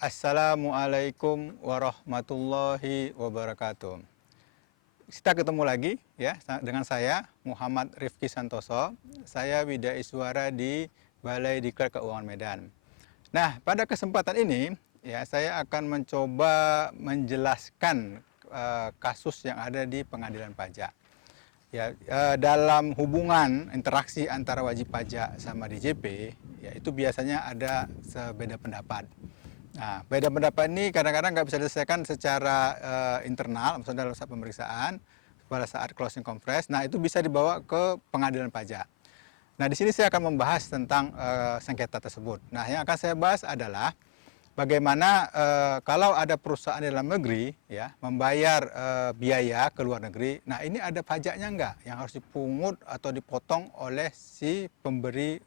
Assalamualaikum warahmatullahi wabarakatuh. Kita ketemu lagi ya dengan saya Muhammad Rifki Santoso. Saya Widaiswara di Balai Diklat Keuangan Medan. Nah, pada kesempatan ini ya saya akan mencoba menjelaskan kasus yang ada di pengadilan pajak. Ya, dalam hubungan interaksi antara wajib pajak sama DJP, ya itu biasanya ada sebeda pendapat. Nah, beda pendapat ini kadang-kadang nggak bisa diselesaikan secara internal, misalnya dalam saat pemeriksaan, pada saat closing conference. Nah, itu bisa dibawa ke pengadilan pajak. Nah, di sini saya akan membahas tentang sengketa tersebut. Nah, yang akan saya bahas adalah bagaimana kalau ada perusahaan di dalam negeri ya membayar biaya ke luar negeri. Nah, ini ada pajaknya nggak yang harus dipungut atau dipotong oleh si pemberi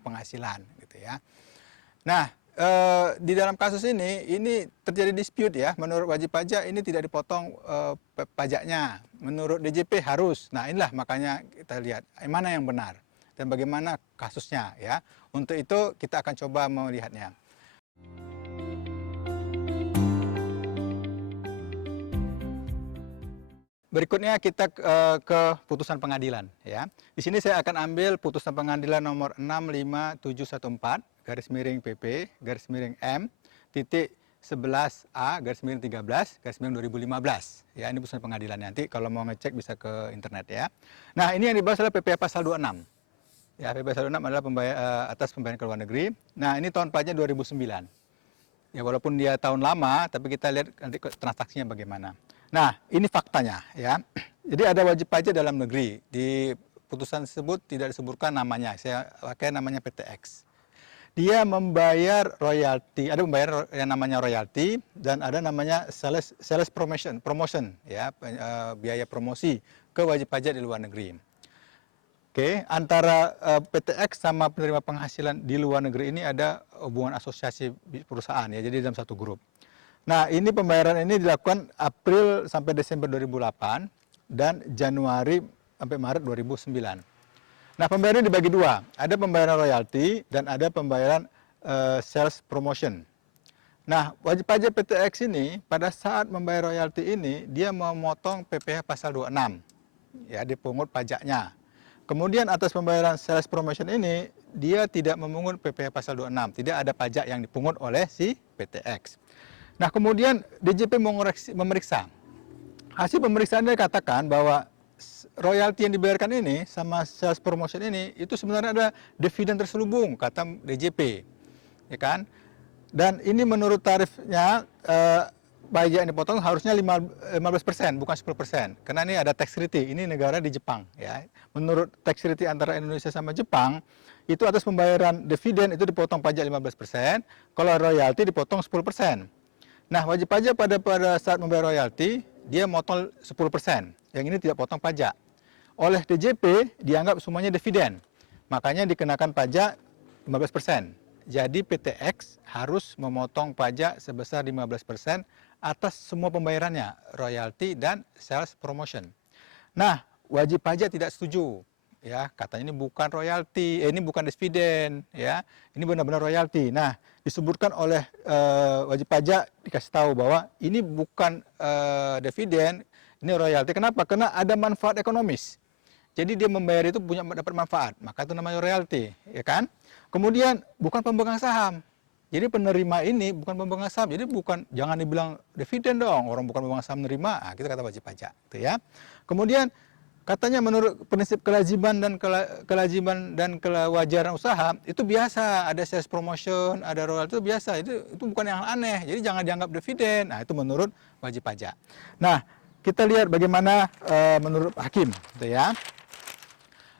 penghasilan gitu ya. Nah, di dalam kasus ini terjadi dispute ya. Menurut wajib pajak ini tidak dipotong pajaknya. Menurut DJP harus. Nah, inilah makanya kita lihat mana yang benar dan bagaimana kasusnya ya. Untuk itu kita akan coba melihatnya. Berikutnya kita ke putusan pengadilan ya. Di sini saya akan ambil putusan pengadilan nomor 65714 garis miring PP garis miring M titik 11A garis miring 13 garis miring 2015 ya. Ini putusan pengadilan, nanti kalau mau ngecek bisa ke internet ya. Nah, ini yang dibahas adalah PPh pasal 26 ya. PPh pasal 26 adalah atas pembayaran ke luar negeri. Nah, ini tahun pajak 2009 ya, walaupun dia tahun lama, tapi kita lihat nanti transaksinya bagaimana. Nah, ini faktanya ya. Jadi ada wajib pajak dalam negeri. Di putusan tersebut tidak disebutkan namanya. Saya pakai namanya PTX. Dia membayar royalti, ada membayar yang namanya royalti dan ada namanya sales promotion ya, biaya promosi ke wajib pajak di luar negeri. Oke, antara PTX sama penerima penghasilan di luar negeri ini ada hubungan asosiasi perusahaan ya, jadi dalam satu grup. Nah, ini pembayaran ini dilakukan April sampai Desember 2008 dan Januari sampai Maret 2009. Nah, pembayarannya dibagi dua. Ada pembayaran royalti dan ada pembayaran sales promotion. Nah, wajib pajak PTX ini pada saat membayar royalti ini dia memotong PPh pasal 26. Ya, dipungut pajaknya. Kemudian atas pembayaran sales promotion ini dia tidak memungut PPh pasal 26. Tidak ada pajak yang dipungut oleh si PTX. Nah, kemudian DJP memeriksa. Hasil pemeriksaan dia katakan bahwa royalti yang dibayarkan ini sama sales promotion ini itu sebenarnya ada dividen terselubung, kata DJP. Ya kan? Dan ini menurut tarifnya pajak yang dipotong harusnya 15%, bukan 10%. Karena ini ada tax treaty, ini negara di Jepang ya. Menurut tax treaty antara Indonesia sama Jepang, itu atas pembayaran dividen itu dipotong pajak 15%, kalau royalti dipotong 10%. Nah, wajib pajak pada saat membayar royalti, dia motong 10%. Yang ini tidak potong pajak. Oleh DJP, dianggap semuanya dividen. Makanya dikenakan pajak 15%. Jadi PTX harus memotong pajak sebesar 15% atas semua pembayarannya, royalti dan sales promotion. Nah, wajib pajak tidak setuju. Ya, katanya ini bukan royalti, ini bukan dividen, ya, ini benar-benar royalti. Nah, disebutkan oleh wajib pajak dikasih tahu bahwa ini bukan dividen, ini royalti. Kenapa? Karena ada manfaat ekonomis. Jadi dia membayar itu dapat manfaat, maka itu namanya royalti, ya kan? Kemudian bukan pemegang saham. Jadi penerima ini bukan pemegang saham, jadi jangan dibilang dividen dong, orang bukan pemegang saham menerima, kita kata wajib pajak, gitu ya. Kemudian katanya menurut prinsip kelaziman dan kewajaran usaha itu biasa, ada sales promotion, ada royalti itu biasa, itu bukan yang aneh. Jadi jangan dianggap dividen. Nah, itu menurut wajib pajak. Nah, kita lihat bagaimana menurut hakim, gitu ya.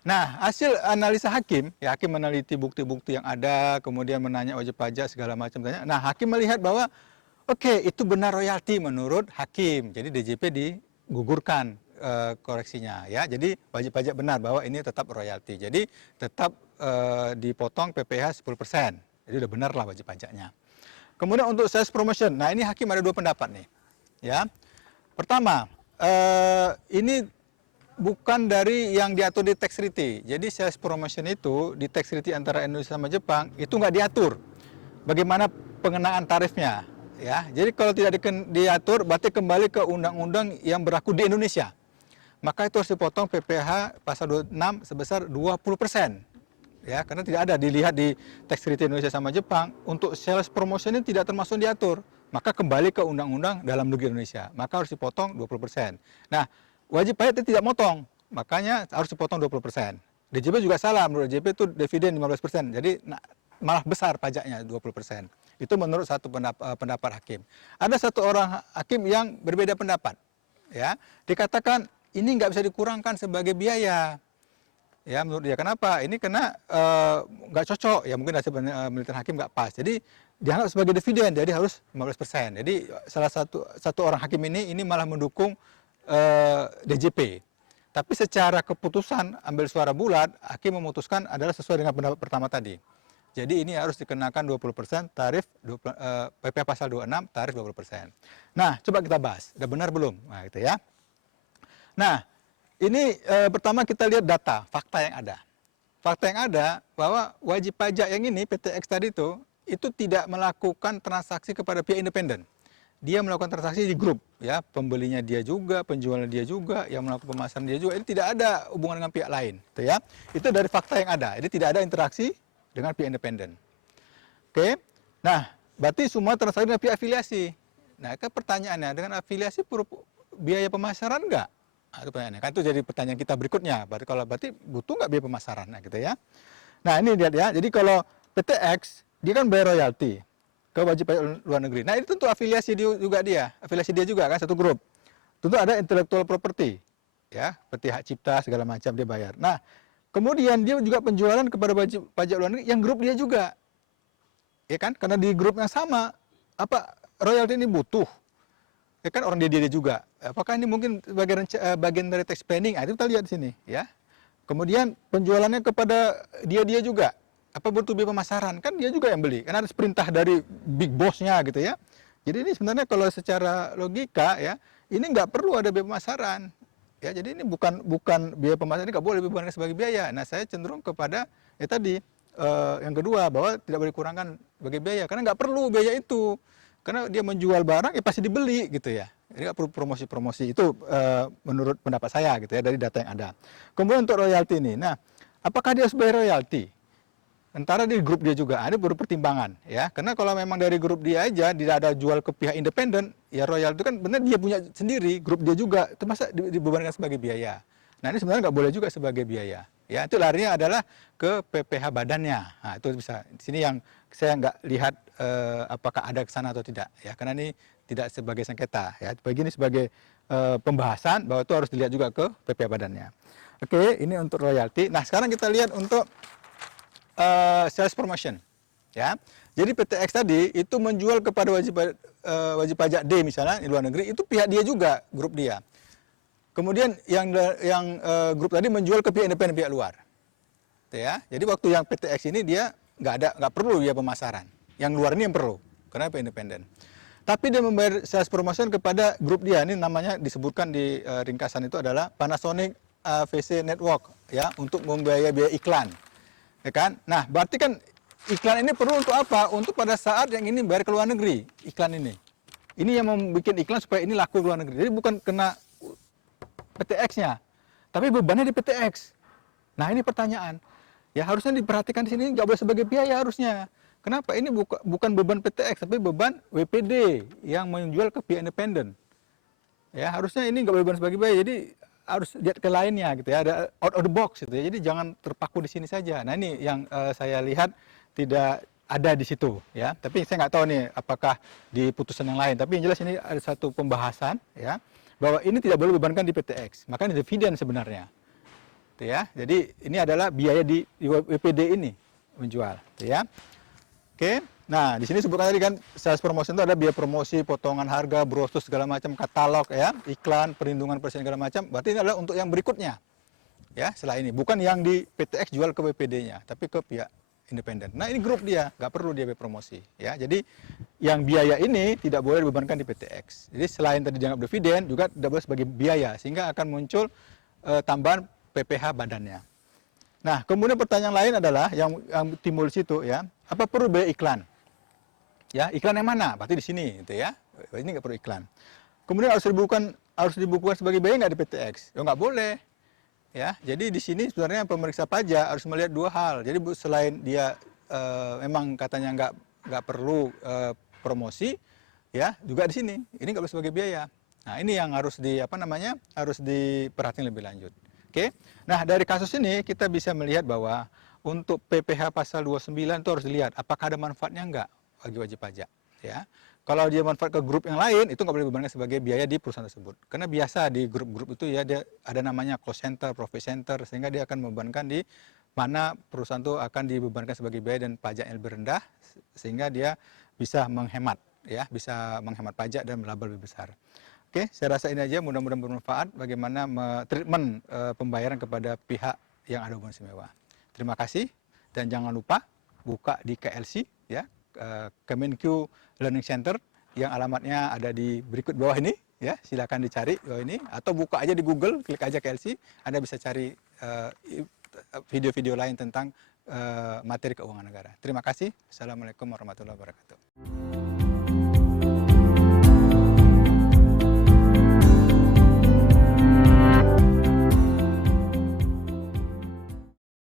Nah, hasil analisa hakim, ya hakim meneliti bukti-bukti yang ada, kemudian menanya wajib pajak segala macam. Nah, hakim melihat bahwa oke, itu benar royalti menurut hakim. Jadi DJP digugurkan koreksinya ya. Jadi wajib pajak benar bahwa ini tetap royalti. Jadi tetap dipotong PPh 10%. Jadi udah benar lah wajib pajaknya. Kemudian untuk sales promotion. Nah, ini hakim ada dua pendapat nih. Ya. Pertama, ini bukan dari yang diatur di tax treaty. Jadi sales promotion itu di tax treaty antara Indonesia sama Jepang itu nggak diatur. Bagaimana pengenaan tarifnya. Ya, jadi kalau tidak diatur, berarti kembali ke undang-undang yang berlaku di Indonesia. Maka itu harus dipotong PPh pasal 26 sebesar 20%. Ya, karena tidak ada dilihat di tax treaty Indonesia sama Jepang, untuk sales promotion ini tidak termasuk diatur. Maka kembali ke undang-undang dalam negeri Indonesia, maka harus dipotong 20%. Nah, wajib pajak itu tidak motong, makanya harus dipotong 20%. DJP juga salah, menurut DJP itu dividen 15%, jadi malah besar pajaknya 20%. Itu menurut satu pendapat hakim. Ada satu orang hakim yang berbeda pendapat. Ya, dikatakan ini nggak bisa dikurangkan sebagai biaya. Ya, menurut dia kenapa? Ini kena nggak cocok. Ya mungkin hasil penelitian hakim nggak pas. Jadi dianggap sebagai dividen, jadi harus 15%. Jadi salah satu orang hakim ini malah mendukung DJP. Tapi secara keputusan ambil suara bulat, hakim memutuskan adalah sesuai dengan pendapat pertama tadi. Jadi ini harus dikenakan 20% tarif PP pasal 26 tarif 20%. Nah, coba kita bahas. Udah benar belum? Nah, gitu ya. Nah, ini pertama kita lihat data, fakta yang ada. Fakta yang ada bahwa wajib pajak yang ini PTX tadi itu tidak melakukan transaksi kepada pihak independen. Dia melakukan transaksi di grup, ya, pembelinya dia juga, penjualnya dia juga, yang melakukan pemasaran dia juga. Ini tidak ada hubungan dengan pihak lain, gitu ya. Itu dari fakta yang ada. Jadi tidak ada interaksi dengan pihak independen. Oke, nah berarti semua transaksi dengan pihak afiliasi. Nah, kan pertanyaannya, dengan afiliasi biaya pemasaran enggak? Nah, itu pertanyaannya. Kan itu jadi pertanyaan kita berikutnya. Berarti butuh nggak biaya pemasaran, nah, gitu ya. Nah, ini lihat ya. Jadi kalau PTX dia kan bayar royalti ke wajib pajak luar negeri. Nah, itu tentu afiliasi afiliasi dia juga kan satu grup. Tentu ada intellectual property, ya, seperti hak cipta segala macam dia bayar. Nah, kemudian dia juga penjualan kepada wajib pajak luar negeri yang grup dia juga, ya kan? Karena di grup yang sama, apa royalti ini butuh, ya kan, orang dia juga. Apakah ini mungkin bagian dari tax planning? Nah, itu kita lihat di sini, ya. Kemudian penjualannya kepada dia juga. Apa butuh biaya pemasaran? Kan dia juga yang beli. Karena ada perintah dari big boss-nya gitu ya. Jadi ini sebenarnya kalau secara logika ya, ini nggak perlu ada biaya pemasaran. Ya, jadi ini bukan biaya pemasaran, ini nggak boleh dibebankan sebagai biaya. Nah, saya cenderung kepada tadi yang kedua, bahwa tidak boleh dikurangkan sebagai biaya karena nggak perlu biaya itu. Karena dia menjual barang ya pasti dibeli gitu ya. Jadi nggak perlu promosi-promosi itu menurut pendapat saya gitu ya dari data yang ada. Kemudian untuk royalti ini, nah apakah dia harus bayar royalti? Antara di grup dia juga, ada baru pertimbangan ya. Karena kalau memang dari grup dia aja tidak ada jual ke pihak independen, ya royalti itu kan benar dia punya sendiri, grup dia juga, itu masa dibebankan sebagai biaya. Nah ini sebenarnya nggak boleh juga sebagai biaya. Ya itu larinya adalah ke PPh badannya. Nah itu bisa. Di sini yang saya nggak lihat apakah ada ke sana atau tidak. Ya karena ini tidak sebagai sengketa. Ya begini sebagai pembahasan bahwa itu harus dilihat juga ke PPh badannya. Oke, ini untuk royalti. Nah sekarang kita lihat untuk sales promotion, ya. Jadi PTX tadi itu menjual kepada wajib pajak D misalnya di luar negeri, itu pihak dia juga, grup dia. Kemudian yang grup tadi menjual ke pihak independen, pihak luar, ya. Jadi waktu yang PTX ini dia nggak perlu dia pemasaran, yang luar ini yang perlu, karena pihak independen. Tapi dia membayar sales promotion kepada grup dia, ini namanya disebutkan di ringkasan itu adalah Panasonic VC Network, ya, untuk membayar biaya iklan. Ya kan? Nah, berarti kan iklan ini perlu untuk apa? Untuk pada saat yang ini bayar ke luar negeri, iklan ini. Ini yang membuat iklan supaya ini laku ke luar negeri. Jadi bukan kena PTX-nya, tapi bebannya di PTX. Nah, ini pertanyaan. Ya harusnya diperhatikan di sini, nggak boleh sebagai biaya harusnya. Kenapa? Ini bukan beban PTX, tapi beban WPD yang menjual ke pihak independen. Ya, harusnya ini nggak boleh beban sebagai biaya. Jadi harus lihat ke lainnya gitu ya, ada out of the box gitu ya. Jadi jangan terpaku di sini saja. Nah ini yang saya lihat tidak ada di situ ya. Tapi saya nggak tahu nih apakah di putusan yang lain. Tapi yang jelas ini ada satu pembahasan ya bahwa ini tidak boleh dibebankan di PTX. Makanya dividen sebenarnya. Gitu ya. Jadi ini adalah biaya di WPD ini menjual. Gitu ya. Oke. Nah, di sini sebutkan tadi kan sales promotion itu ada biaya promosi, potongan harga, brosur segala macam, katalog ya, iklan, perlindungan presiden segala macam. Berarti ini adalah untuk yang berikutnya. Ya, setelah ini bukan yang di PTX jual ke WPD-nya, tapi ke pihak independen. Nah, ini grup dia, nggak perlu dia biaya promosi ya. Jadi yang biaya ini tidak boleh dibebankan di PTX. Jadi selain tadi dianggap dividen juga tidak boleh sebagai biaya sehingga akan muncul tambahan PPh badannya. Nah, kemudian pertanyaan lain adalah yang timbul di situ ya, apa perlu biaya iklan? Ya, iklan yang mana? Berarti di sini, gitu ya. Ini nggak perlu iklan. Kemudian harus dibukukan sebagai biaya nggak di PTX? Ya nggak boleh. Ya, jadi di sini sebenarnya pemeriksa pajak harus melihat dua hal. Jadi selain dia memang katanya nggak perlu promosi, ya juga di sini ini nggak boleh sebagai biaya. Nah ini yang harus harus diperhatikan lebih lanjut. Oke, nah dari kasus ini kita bisa melihat bahwa untuk PPh pasal 29 itu harus dilihat apakah ada manfaatnya nggak bagi wajib pajak. Ya, kalau dia manfaat ke grup yang lain itu nggak boleh dibebankan sebagai biaya di perusahaan tersebut. Karena biasa di grup-grup itu ya dia ada namanya cost center, profit center, sehingga dia akan membebankan di mana perusahaan itu akan dibebankan sebagai biaya dan pajak yang lebih rendah, sehingga dia bisa menghemat, ya, bisa menghemat pajak dan laba lebih besar. Oke, saya rasa ini aja, mudah-mudahan bermanfaat bagaimana treatment pembayaran kepada pihak yang ada hubungan istimewa. Terima kasih dan jangan lupa buka di KLC, ya, Kemenq Learning Center yang alamatnya ada di berikut bawah ini, ya, silakan dicari bawah ini atau buka aja di Google, klik aja KLC, Anda bisa cari video-video lain tentang materi keuangan negara. Terima kasih. Assalamualaikum warahmatullahi wabarakatuh.